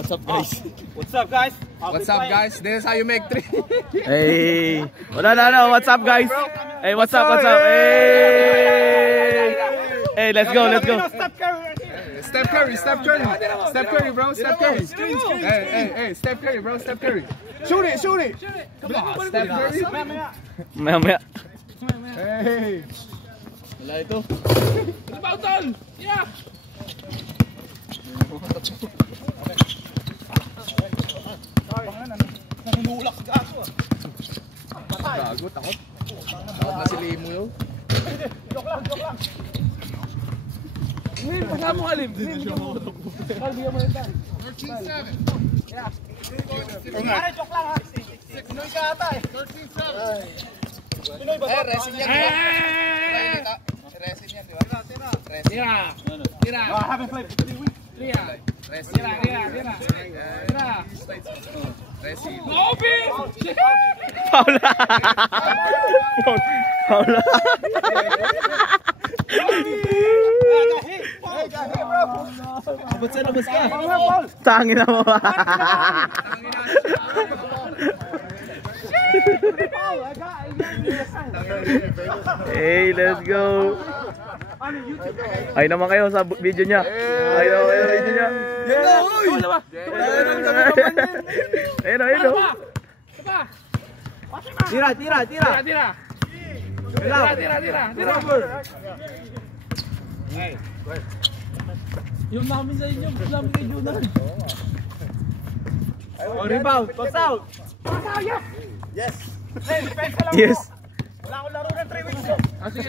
what's up guys? What's up guys? What's up guys? This is how you make 3. Hey. No. What's up guys? Hey, what's up? Hey. Hey, let's go. Steph Curry, bro. Steph Curry. Hey, Steph Curry, bro. Steph Curry. Shoot it. Come on, Steph Curry. Maya. Hey. Wala ito. Rebound down! Yeah! Nanunulak si Gago ah. Gago, takot. Takot na si Limo yun. Joke lang. Ngayon, pasama mo kalim. Bigyan mo ito. 13-7. Yeah. Pare, joke lang ha. Pinoy ka ata eh. 13-7. Pinoy ba? Resin yan. Resin yan, di ba? Tira. Have a play. Tira. Resin. Obi! Paula. Ba't sa labas ka? Tangin na mo. Hey, let's go. Ay naman kayo sa video niya. Ay naman kayo sa video niya. Ayun. Tira. Yung namin sa inyo, namin kay Junan. Rebound, pass out. Yes. Hey, depensa lang Yes. Wala akong laro ng 3 weeks. Sige.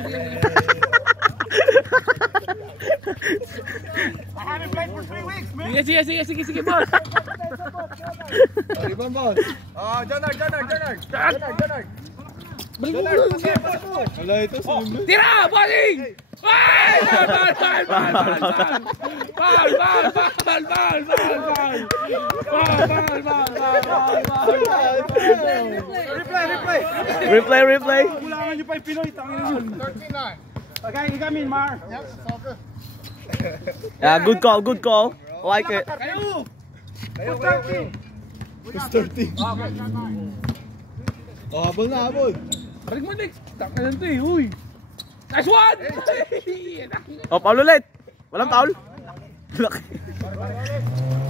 I haven't played for 3 weeks, man. Sige, boss. Rebound, boss. Jonard. Balik mo. Wala ito sa limbo. Tira, bossing! Bal! Replay. Kulangan nyo pa yung Pinoy, tangin yun. 39. Okay, you come in, Mar. Yep, it's all good. Yeah, good call. Like it. Kayo! It's 30. Habol. Balik mo, Nick. Tangin to eh, huy. Nice one! Oh, Paul ulit. Walang foul.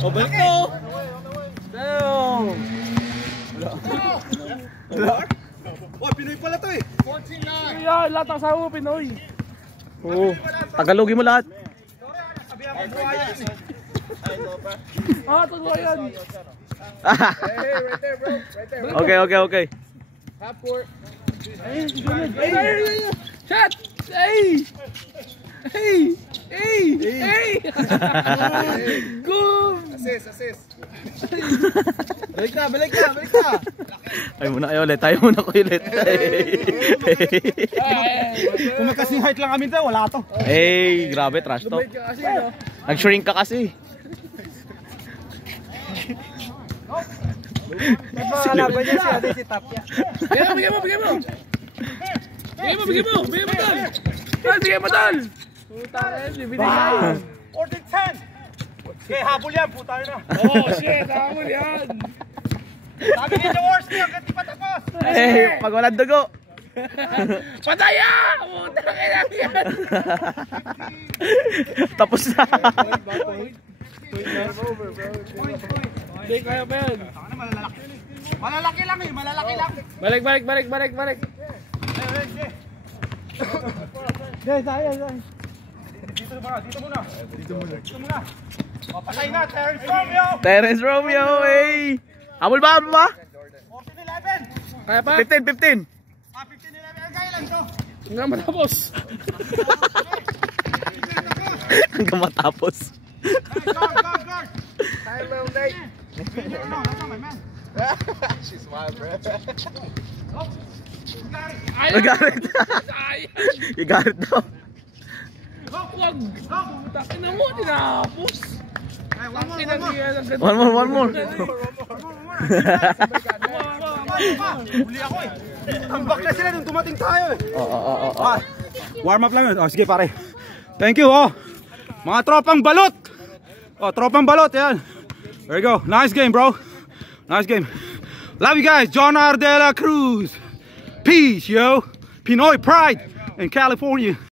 Balik mo! Oh, Pinoy pala to eh. 14-9. Yeah, lahat ng sawa mo, Pinoy. Oo. Tagalogin mo lahat. Totoo yan. Hey, right there, bro. Okay. Half court. Ay, shot! Hey! Goal! Assist. Balik na! Tayo muna ko ulit. Kung may kasing height lang kami tayo, wala to. Hey, grabe, trash talk. Nag-shrink ka kasi. Kalaban niya si Tapia. Bigyan mo dal! Puta na yun, binigay. 14-10! Okay, habol yan, puta na. Oh shit, habol yan. Sabi niya the worst niya, hanggang di pa tapos. Hey, pag walang dugo. Pataya! Puta na yan. Tapos na. Hindi, kaya pa yan. Malalaki lang. Balik. Dito muna. Patay na, Terence Romeo, hey. Habol ba? 14-11. Kaya pa? 15. 15-11. Kaya lang to. Hanggang matapos. Guard. Time well, Nate. She's wild, bro. You got it. You got it daw. Wag! Takin na mo, tinapos! One more. Huli ako eh! Tambak na sila nung dumating tayo eh! Oh. Warm up lang yun. Sige pare. Thank you Mga tropang balot! Tropang balot yan! There you go. Nice game, bro. Nice game. Love you guys. John R. De La Cruz. Peace, yo. Pinoy pride in California.